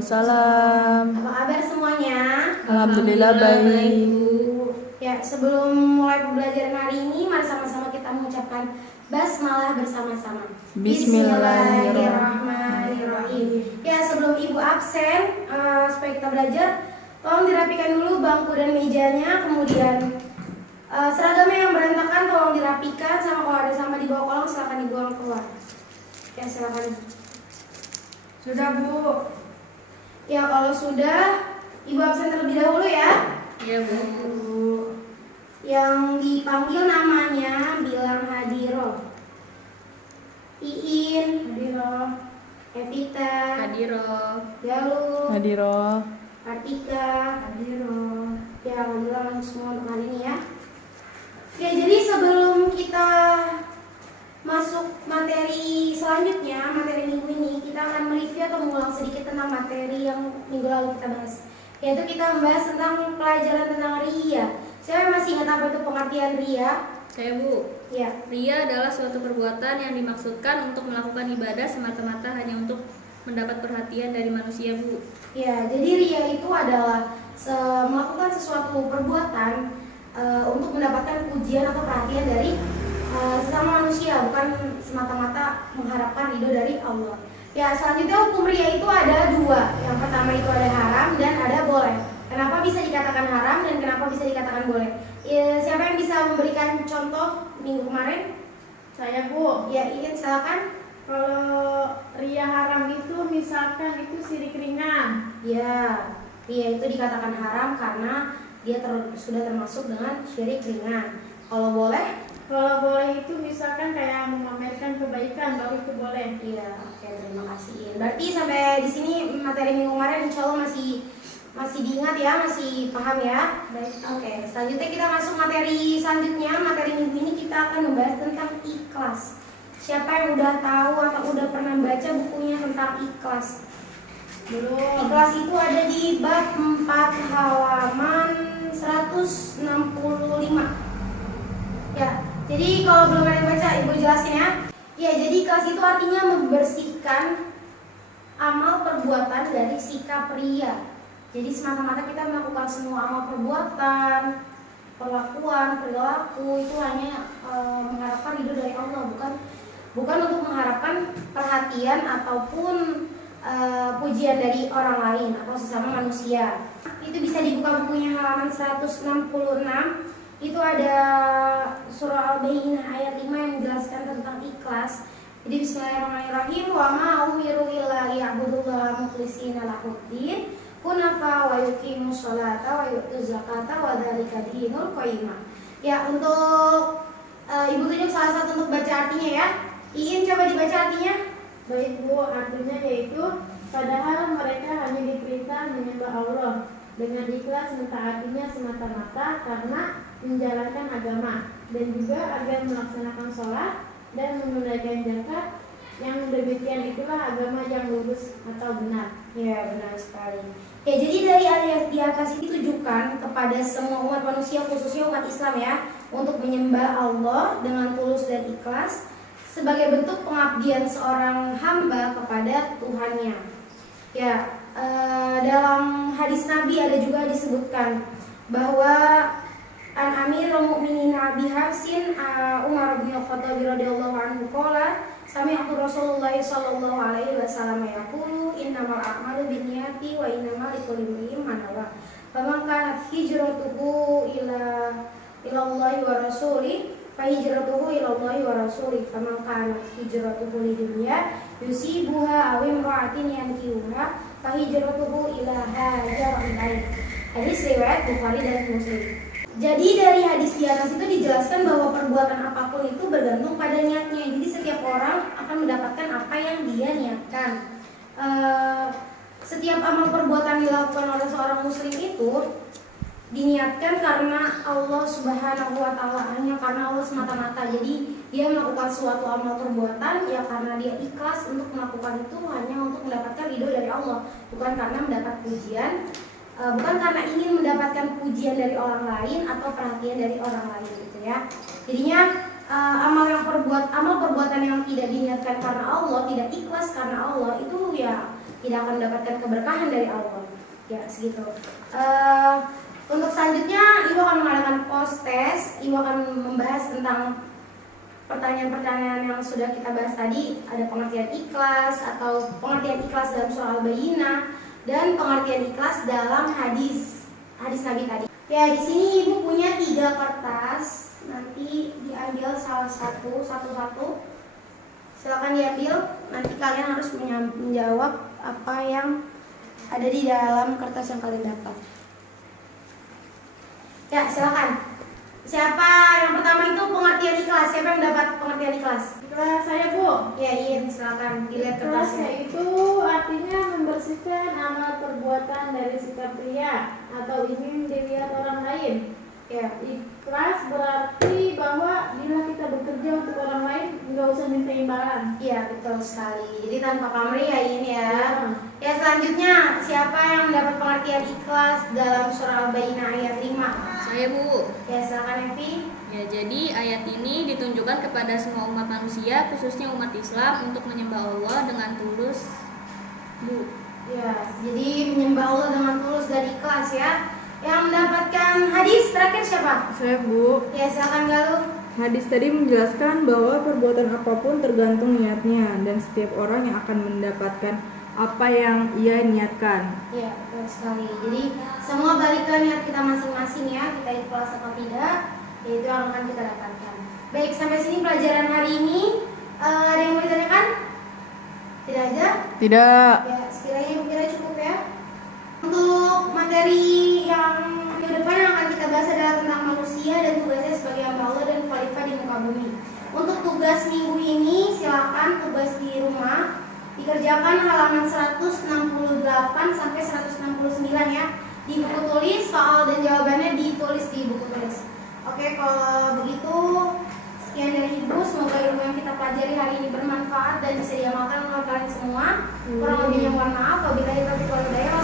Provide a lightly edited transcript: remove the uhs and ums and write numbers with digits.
Waalaikumsalam. Apa kabar semuanya? Alhamdulillah baik. Ya, sebelum mulai pembelajaran hari ini, mari sama-sama kita mengucapkan basmalah bersama-sama. Bismillahirrahmanirrahim. Ya, sebelum ibu absen, supaya kita belajar, tolong dirapikan dulu bangku dan mejanya, kemudian seragamnya yang berantakan tolong dirapikan, sama kalau ada sampah di bawah kolong silakan dibuang keluar. Ya, silakan. Sudah, Bu. Ya, kalau sudah, ibu absen terlebih dahulu ya. Iya, Bu. Yang dipanggil namanya bilang hadiroh. Iin, Hadiroh. Evita, Hadiroh. Galuh, Hadiroh. Kartika. Hadiroh. Ya, alhamdulillah langsung semua untuk hari ini ya. Ya, jadi sebelum kita masuk materi selanjutnya, materi minggu ini, kita akan mereview atau mengulang sedikit tentang materi yang minggu lalu kita bahas. Yaitu kita membahas tentang pelajaran tentang ria. Siapa yang masih ingat apa itu pengertian ria? Saya, Bu. Ya. Ria adalah suatu perbuatan yang dimaksudkan untuk melakukan ibadah semata-mata hanya untuk mendapat perhatian dari manusia, Bu. Ya, jadi ria itu adalah melakukan sesuatu perbuatan untuk mendapatkan pujian atau perhatian dari sesama manusia, bukan semata-mata mengharapkan ridho dari Allah. Ya, selanjutnya hukum ria itu ada dua. Yang pertama itu ada haram dan ada boleh. Kenapa bisa dikatakan haram dan kenapa bisa dikatakan boleh? Ya, siapa yang bisa memberikan contoh minggu kemarin? Saya, Bu. Ya, Iin silakan. Kalau ria haram itu misalkan itu sirik ringan. Ya, ria itu dikatakan haram karena dia sudah termasuk dengan syirik ringan. Kalau boleh? Kalau boleh itu misalkan kayak memamerkan kebaikan, baru itu boleh. Iya, oke, terima kasih Iin. Berarti sampai di sini materi minggu kemarin insya Allah masih diingat ya, masih paham ya. Baik. Oke, selanjutnya kita masuk materi selanjutnya. Materi minggu ini kita akan membahas tentang ikhlas. Siapa yang udah tahu atau udah pernah baca bukunya tentang ikhlas? Belum. Ikhlas itu ada di bab 4 halaman 165. Ya, jadi kalau belum ada yang baca, Ibu jelasin ya. Ya, jadi ikhlas itu artinya membersihkan amal perbuatan dari sikap ria. Jadi semata-mata kita melakukan semua amal perbuatan, perlakuan, perilaku itu hanya mengharapkan ridho dari Allah, bukan untuk mengharapkan perhatian ataupun pujian dari orang lain atau sesama manusia. Itu bisa dibuka bukunya halaman 166. Itu ada surah Al-Bayyinah ayat 5 yang menjelaskan tentang ikhlas. Jadi bismillahirrahmanirrahim, wa ma umiru illa liya'budullaha mukhlishina lahuddin hunafa wa yuqimus sholata wa yu'tuz zakata wa dzalika dinul qayyimah. Ya, untuk Ibu tunjuk salah satu untuk baca artinya ya. Iin coba dibaca artinya. Baik, Bu. Artinya yaitu padahal mereka hanya diperintah menyembah Allah dengan ikhlas mentaatinya semata-mata karena menjalankan agama, dan juga agar melaksanakan sholat dan menunaikan zakat. Yang demikian itulah agama yang lurus atau benar. Ya, benar sekali. Ya, jadi dari ayat di atas ini ditujukan kepada semua umat manusia, khususnya umat Islam ya, untuk menyembah Allah dengan tulus dan ikhlas sebagai bentuk pengabdian seorang hamba kepada Tuhannya. Ya, dalam hadis Nabi ada juga disebutkan bahwa An Amirul Mukminin Abi Hafsin Umar bin Khattab radhiyallahu anhu qala sami'tu Rasulullah sallallahu alaihi wasallam yaqulu innamal a'malu binniyati wa innamal likulli imrin ma nawa. Faman kanat hijratuhu ila Allah wa rasulih fa hijratuhu ila Allah wa rasulih. Faman kanat hijratuhu lidunya yusibuha aw imra'atin yankihuha fa hijratuhu ila hajarin lain. Hadis riwayat Bukhari dan Muslim. Jadi dari hadis di atas itu dijelaskan bahwa perbuatan apapun itu bergantung pada niatnya. Jadi setiap orang akan mendapatkan apa yang dia niatkan. Setiap amal perbuatan dilakukan oleh seorang muslim itu diniatkan karena Allah Subhanahu wa taala, hanya karena Allah semata-mata. Jadi dia melakukan suatu amal perbuatan ya karena dia ikhlas untuk melakukan itu hanya untuk mendapatkan ridho dari Allah, bukan karena mendapat pujian. Bukan karena ingin mendapatkan pujian dari orang lain atau perhatian dari orang lain gitu ya. Jadinya amal perbuatan yang tidak diniatkan karena Allah, tidak ikhlas karena Allah itu ya tidak akan mendapatkan keberkahan dari Allah. Ya, segitu. Untuk selanjutnya, Ibu akan mengadakan post test. Ibu akan membahas tentang pertanyaan-pertanyaan yang sudah kita bahas tadi. Ada pengertian ikhlas atau pengertian ikhlas dalam surah Al-Bayyinah dan pengertian ikhlas dalam hadis Nabi tadi. Ya, di sini Ibu punya 3 kertas. Nanti diambil salah satu. Silakan diambil. Nanti kalian harus menjawab apa yang ada di dalam kertas yang kalian dapat. Ya, silakan. Siapa yang pertama itu pengertian ikhlas? Siapa yang dapat pengertian ikhlas? Ikhlas saya, Bu. Ya, iya, silakan dilihat Ikhlas kertasnya. yaitu artinya membersihkan amal perbuatan dari sikap riya atau ingin dilihat orang lain. Ya, Ikhlas berarti bahwa bila kita bekerja untuk orang lain nggak usah minta imbalan. iya betul sekali. Jadi tanpa pamrih ya ini ya. Ya. Ya, selanjutnya siapa yang dapat pengertian ikhlas dalam surah Al-Bayyinah ayat 5? Saya, Bu. Ya, silakan Evi. Ya, jadi ayat ini ditunjukkan kepada semua umat manusia, khususnya umat Islam, untuk menyembah Allah dengan tulus. Bu. Ya, jadi menyembah Allah dengan tulus dan ikhlas ya. Yang mendapatkan hadis terakhir siapa? Saya, Bu. Ya, silakan Galuh. Hadis tadi menjelaskan bahwa perbuatan apapun tergantung niatnya dan setiap orang yang akan mendapatkan apa yang ia niatkan. Ya, betul sekali. Jadi semua balik ke niat kita masing-masing ya, kita ikhlas atau tidak, yaitu yang akan kita dapatkan. Baik, sampai sini pelajaran hari ini. Ada yang mau ditanyakan? Tidak aja? Tidak. Ya, sekiranya Ibu kira cukup ya. Untuk materi yang minggu depan yang akan kita bahas adalah tentang manusia dan tugasnya sebagai hamba Allah dan khalifah di muka bumi. Untuk tugas minggu ini, silakan tugas di rumah dikerjakan halaman 168 sampai 169 ya. Di buku tulis, soal dan jawabannya ditulis di buku tulis. Oke, kalau begitu sekian dari Ibu. Semoga ilmu yang kita pelajari hari ini bermanfaat dan bisa diamalkan oleh kalian semua. Kurang lebihnya mohon maaf. Wabillahi taufiq wal hidayah.